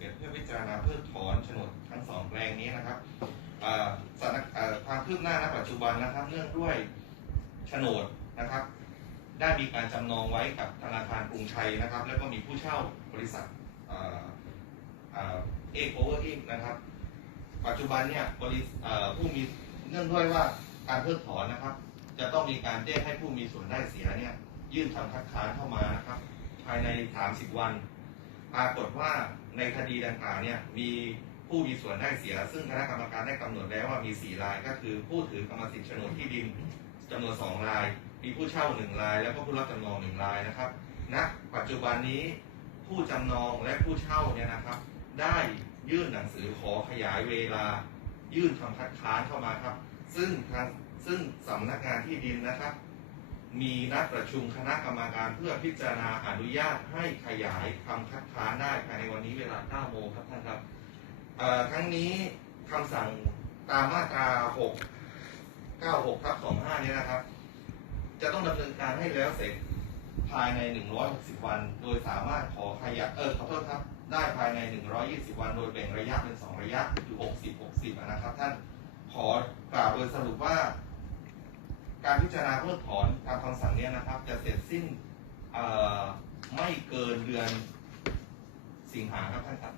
31เพื่อพิจารณาเพิกถอนโฉนดทั้งสองแปลงนี้นะครับสถานอ่าความคืบหน้าณปัจจุบันนะครับเนื่องด้วยโฉนดนะครับ ได้มีการจำนองไว้กับธนาคารกรุงไทยนะครับ แล้วก็มีผู้เช่าบริษัทเอกโอเวอร์เอกนะครับ ปัจจุบันเนี่ยบริผู้มีเนื่องด้วยว่าการเพิกถอนนะครับ จะต้องมีการแจ้งให้ผู้มีส่วนได้เสียเนี่ยยื่นคำคัดค้านเข้ามานะครับภายใน 30 วัน ปรากฏว่าในคดีดังกล่าวเนี่ยมีผู้มีส่วนได้เสีย ซึ่งคณะกรรมการได้กำหนดแล้วว่ามี 4 ราย ก็คือผู้ถือกรรมสิทธิ์โฉนดที่ดินจำนวน 2 ราย มีผู้เช่า 1 ราย แล้วก็ผู้รับจำนอง 1 รายนะครับณปัจจุบันนี้ผู้จำนองและผู้เช่าเนี่ยนะครับ ได้ยื่นหนังสือขอขยายเวลา ยื่นคำคัดค้านเข้ามาครับ ซึ่งทางซึ่งสำนักงานที่ดินนะครับ มีนัดประชุมคณะกรรมการเพื่อพิจารณาอนุญาตให้ขยายคำคัดค้านได้ภายในวันนี้เวลา 9 โมงครับท่านครับเอ่อทั้งนี้คำสั่งตามมาตรา 6 96ทับ25เนี่ยนะครับ จะต้องดำเนินการให้แล้วเสร็จภายใน 160 วัน โดยสามารถขอขยายเออขอโทษครับ ได้ภายใน 120 วัน โดยแบ่งระยะเป็น 2 ระยะคือ60 60นะครับท่านขอกล่าวโดยสรุปว่า การพิจารณาเพิกถอนตามคำสั่งเนี้นะครับ จะเสร็จสิ้นไม่เกินเดือนสิงหาครับท่านครับ